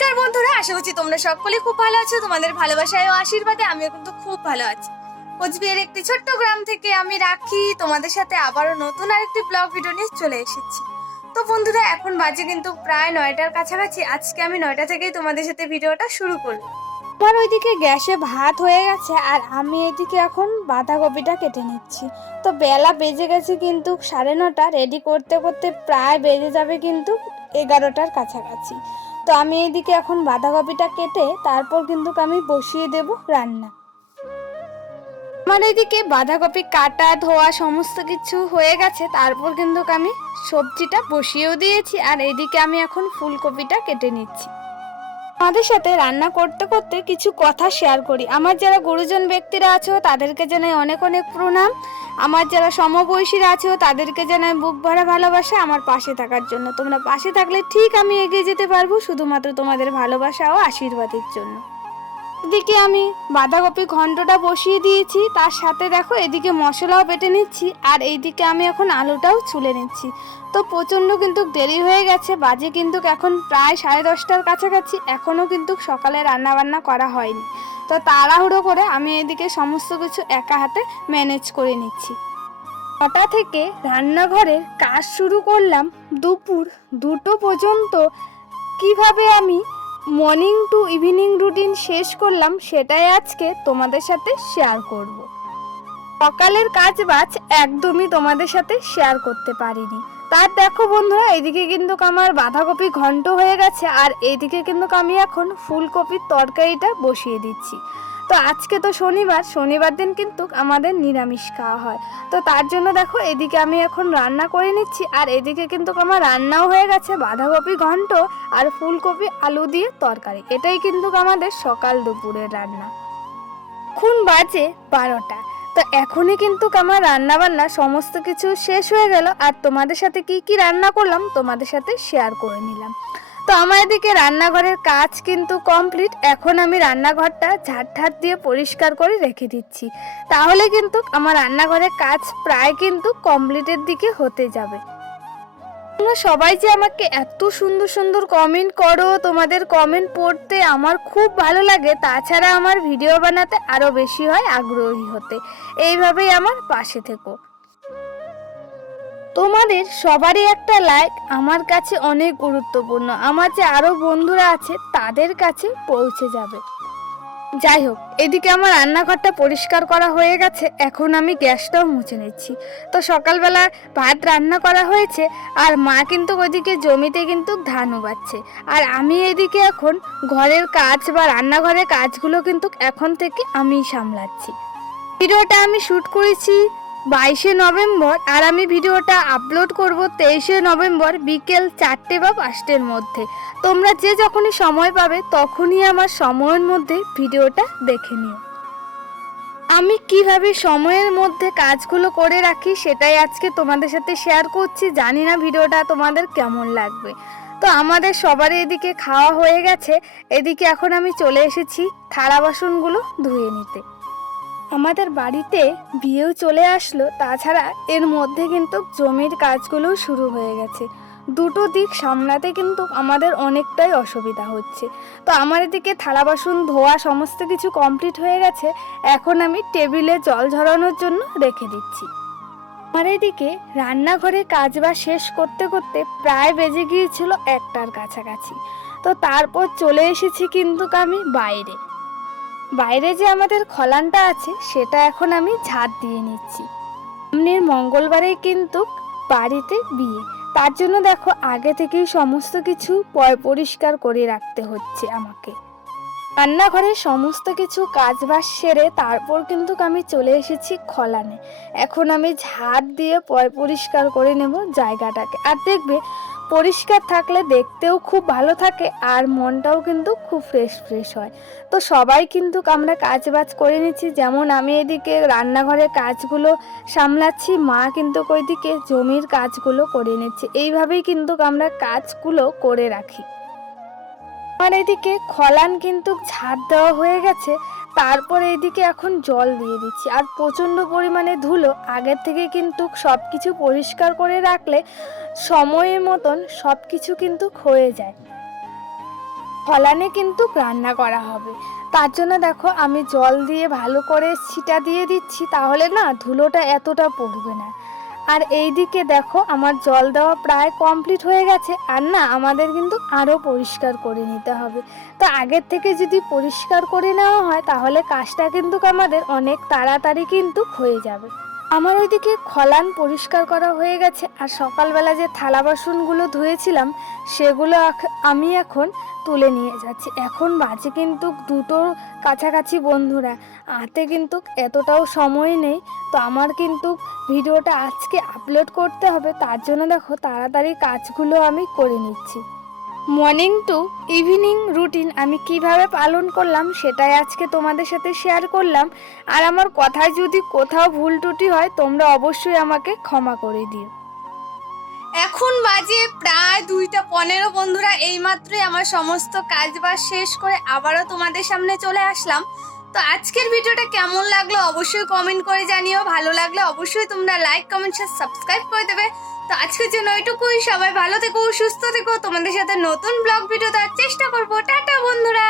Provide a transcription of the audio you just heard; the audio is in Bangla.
নমস্কার বন্ধুরা, আশা করছি তোমরা সকলে খুব ভালো আছো, তোমাদের ভালোবাসায় ও আশীর্বাদে, আমিও কিন্তু খুব ভালো আছি। কোচবিহারের একটি ছোট্ট গ্রাম থেকে আমি রাখি, তোমাদের সাথে আবারও নতুন আরেকটি ব্লগ ভিডিও নিয়ে চলে এসেছি। তো বন্ধুরা, এখন বাজে কিন্তু প্রায় নয়টার কাছাকাছি, আজকে আমি নয়টা থেকেই তোমাদের সাথে ভিডিওটা শুরু করলাম আমার ওইদিকে গ্যাসে ভাত হয়ে গেছে, আর আমি এদিকে এখন বাঁধাকপিটা কেটে নিচ্ছি। তো বেলা বেজে গেছে কিন্তু সাড়ে নটা রেডি করতে করতে প্রায় বেজে যাবে কিন্তু এগারোটার কাছাকাছি। তো আমি এদিকে এখন বাঁধাকপিটা কেটে তারপর কিন্তু আমি বসিয়ে দেব রান্না। আমার এদিকে বাঁধাকপি কাটা, ধোয়া সমস্ত কিছু হয়ে গেছে, তারপর কিন্তু আমি সবজিটা বসিয়েও দিয়েছি আর এদিকে আমি এখন ফুলকপিটা কেটে নিচ্ছি। আমাদের সাথে রান্না করতে করতে কিছু কথা শেয়ার করি। আমার যারা গুরুজন ব্যক্তিরা আছো, তাদেরকে জানাই অনেক অনেক প্রণাম। আমার যারা সমবয়সীরা আছে তাদেরকে জানাই বুক ভরা ভালোবাসা আমার পাশে থাকার জন্য। তোমরা পাশে থাকলে ঠিক আমি এগিয়ে যেতে পারব, শুধুমাত্র তোমাদের ভালোবাসা ও আশীর্বাদের জন্য। এদিকে আমি বাঁধাকপি ঘন্টটা বসিয়ে দিয়েছি, তার সাথে দেখো এদিকে মশলাও বেটে নিচ্ছি, আর এইদিকে আমি এখন আলুটাও ছুলে নিচ্ছি। তো প্রচণ্ড কিন্তু দেরি হয়ে গেছে, বাজে কিন্তু এখন প্রায় সাড়ে দশটার কাছাকাছি, এখনও কিন্তু সকালে রান্নাবান্না করা হয়নি। তো তাড়াহুড়ো করে আমি এদিকে সমস্ত কিছু একা হাতে ম্যানেজ করে নিচ্ছি। ছটা থেকে রান্নাঘরের কাজ শুরু করলাম দুপুর দুটো পর্যন্ত। কীভাবে আমি মর্নিং টু ইভিনিং রুটিন শেষ করলাম, সেটাই আজকে তোমাদের সাথে শেয়ার করব। সকালের কাজ বাজ একদমই তোমাদের সাথে শেয়ার করতে পারিনি তার দেখো বন্ধুরা, এদিকে কিন্তু আমার বাঁধাকপি ঘন্ট হয়ে গেছে, আর এদিকে কিন্তু আমি এখন ফুলকপির তরকারিটা বসিয়ে দিচ্ছি তো আজকে তো শনিবার শনিবার দিন কিন্তু আমাদের নিরামিষ খাওয়া হয়। তো তার জন্য দেখো এদিকে আমি এখন রান্না করে নিচ্ছি আর এদিকে কিন্তু আমার রান্নাও হয়ে গেছে বাঁধাকপি ঘন্ট আর ফুলকপি, আলু দিয়ে তরকারি। এটাই কিন্তু আমাদের সকাল দুপুরের রান্না। এখন বাজে বারোটা। তো এখনই কিন্তু আমার রান্নাবান্না সমস্ত কিছু শেষ হয়ে গেল আর তোমাদের সাথে কি কি রান্না করলাম তোমাদের সাথে শেয়ার করে নিলাম। তো আমার এদিকে রান্নাঘরের কাজ কিন্তু কমপ্লিট। এখন আমি রান্নাঘরটা ঝাড় দিয়ে পরিষ্কার করে রেখে দিচ্ছি। তাহলে কিন্তু আমার রান্নাঘরের কাজ প্রায় কিন্তু কমপ্লিটের দিকে হতে যাবে। তোমরা সবাই যে আমাকে এত সুন্দর সুন্দর কমেন্ট করো, তোমাদের কমেন্ট পড়তে আমার খুব ভালো লাগে। তাছাড়া আমার ভিডিও বানাতে আরও বেশি হয় আগ্রহী হতে। এইভাবেই আমার পাশে থেকো। তোমাদের সবারই একটা লাইক আমার কাছে অনেক গুরুত্বপূর্ণ। আমার যে আরও বন্ধুরা আছে, তাদের কাছে পৌঁছে যাবে। যাই হোক, এদিকে আমার রান্নাঘরটা পরিষ্কার করা হয়ে গেছে। এখন আমি গ্যাসটাও মুছে নিচ্ছি। তো সকালবেলা ভাত রান্না করা হয়েছে, আর মা কিন্তু ওইদিকে জমিতে কিন্তু ধান উবাচ্ছে আর আমি এদিকে এখন ঘরের কাজ বা রান্নাঘরের কাজগুলো কিন্তু এখন থেকে আমিই সামলাচ্ছি। ভিডিওটা আমি শ্যুট করেছি বাইশে নভেম্বর আর আমি ভিডিওটা আপলোড করব তেইশে নভেম্বর বিকেল চারটে বা পাঁচটের মধ্যে। তোমরা যে যখনই সময় পাবে তখনই আমার সময়ের মধ্যে ভিডিওটা দেখে নিও। আমি কীভাবে সময়ের মধ্যে কাজগুলো করে রাখি সেটাই আজকে তোমাদের সাথে শেয়ার করছি। জানি না ভিডিওটা তোমাদের কেমন লাগবে। তো আমাদের সবারই এদিকে খাওয়া হয়ে গেছে। এদিকে এখন আমি চলে এসেছি থালা বাসনগুলো ধুয়ে নিতে। আমাদের বাড়িতে বিয়েও চলে আসলো, তাছাড়া এর মধ্যে কিন্তু জমির কাজগুলোও শুরু হয়ে গেছে। দুটো দিক সামলাতে কিন্তু আমাদের অনেকটাই অসুবিধা হচ্ছে। তো আমার এদিকে থালা বাসন, ধোয়া সমস্ত কিছু কমপ্লিট হয়ে গেছে। এখন আমি টেবিলে জল ঝরানোর জন্য রেখে দিচ্ছি। আমার এদিকে রান্নাঘরে কাজ বাজ শেষ করতে করতে প্রায় বেজে গিয়েছিল একটার কাছাকাছি। তো তারপর চলে এসেছি কিন্তু আমি বাইরে। বাইরে যে আমাদের খলানটা আছে, সেটা এখন আমি ঝাড় দিয়ে নিচ্ছি। সামনের মঙ্গলবারে কিন্তু বাড়িতে বিয়ে। তার জন্য দেখো, আগে থেকেই সমস্ত কিছু পয় পরিষ্কার করে রাখতে হচ্ছে আমাকে। রান্নাঘরের সমস্ত কিছু কাজবাজ সেরে তারপর কিন্তু আমি চলে এসেছি খলানে। এখন আমি ঝাড় দিয়ে পয় পরিষ্কার করে নেব জায়গাটাকে। আর দেখবে পরিষ্কার থাকলে দেখতেও খুব ভালো থাকে আর মনটাও কিন্তু খুব ফ্রেশ ফ্রেশ হয়। তো সবাই কিন্তু আমরা কাজ বাজ করে নিচ্ছি, যেমন আমি এদিকে রান্নাঘরের কাজগুলো সামলাচ্ছি, মা কিন্তু ওইদিকে জমির কাজগুলো করে নিচ্ছে। এইভাবেই কিন্তু আমরা কাজগুলো করে রাখি। আমার এদিকে খলান কিন্তু ঝাড় দেওয়া হয়ে গেছে তারপর এইদিকে এখন জল দিয়ে দিচ্ছি। আর প্রচণ্ড পরিমাণে ধুলো, আগের থেকে কিন্তু সব কিছু পরিষ্কার করে রাখলে সময়ের মতন সব কিছু কিন্তু হয়ে যায়। ফলানে কিন্তু রান্না করা হবে। তার জন্য দেখো আমি জল দিয়ে ভালো করে ছিটা দিয়ে দিচ্ছি, তাহলে না ধুলোটা এতটা পড়বে না। আর এই দিকে দেখো, আমার জল দেওয়া প্রায় কমপ্লিট হয়ে গেছে। আর না, আমাদের কিন্তু আরও পরিষ্কার করে নিতে হবে। তো আগের থেকে যদি পরিষ্কার করে নেওয়া হয়, তাহলে কাজটা কিন্তু আমাদের অনেক তাড়াতাড়ি কিন্তু হয়ে যাবে। আমার ওইদিকে খলান পরিষ্কার করা হয়ে গেছে আর সকালবেলা যে থালা বাসনগুলো ধুয়েছিলাম, সেগুলো আমি এখন তুলে নিয়ে যাচ্ছি। এখন বাজে কিন্তু দুটোর কাছাকাছি বন্ধুরা। হাতে কিন্তু এতটাও সময় নেই, তো আমার কিন্তু ভিডিওটা আজকে আপলোড করতে হবে। তার জন্য দেখো, তাড়াতাড়ি কাজগুলো আমি করে নিচ্ছি। মর্নিং টু ইভিনিং রুটিন আমি কীভাবে পালন করলাম সেটাই আজকে তোমাদের সাথে শেয়ার করলাম। আর আমার কথায় যদি কোথাও ভুল ত্রুটি হয়, তোমরা অবশ্যই আমাকে ক্ষমা করে দিও। এখন বাজে প্রায় দুইটা পনেরো। বন্ধুরা, এইমাত্রই আমার সমস্ত কাজ বাজ শেষ করে আবারও তোমাদের সামনে চলে আসলাম। তো আজকের ভিডিওটা কেমন লাগল অবশ্যই কমেন্ট করে জানিও। ভালো লাগলে অবশ্যই তোমরা লাইক কমেন্ট সাবস্ক্রাইব করে দেবে। তো আজকের জন্য ওইটুকুই। সবাই ভালো থেকো, সুস্থ থেকো। তোমাদের সাথে নতুন ব্লগ ভিডিও দেওয়ার চেষ্টা করব। টাটা, বন্ধুরা।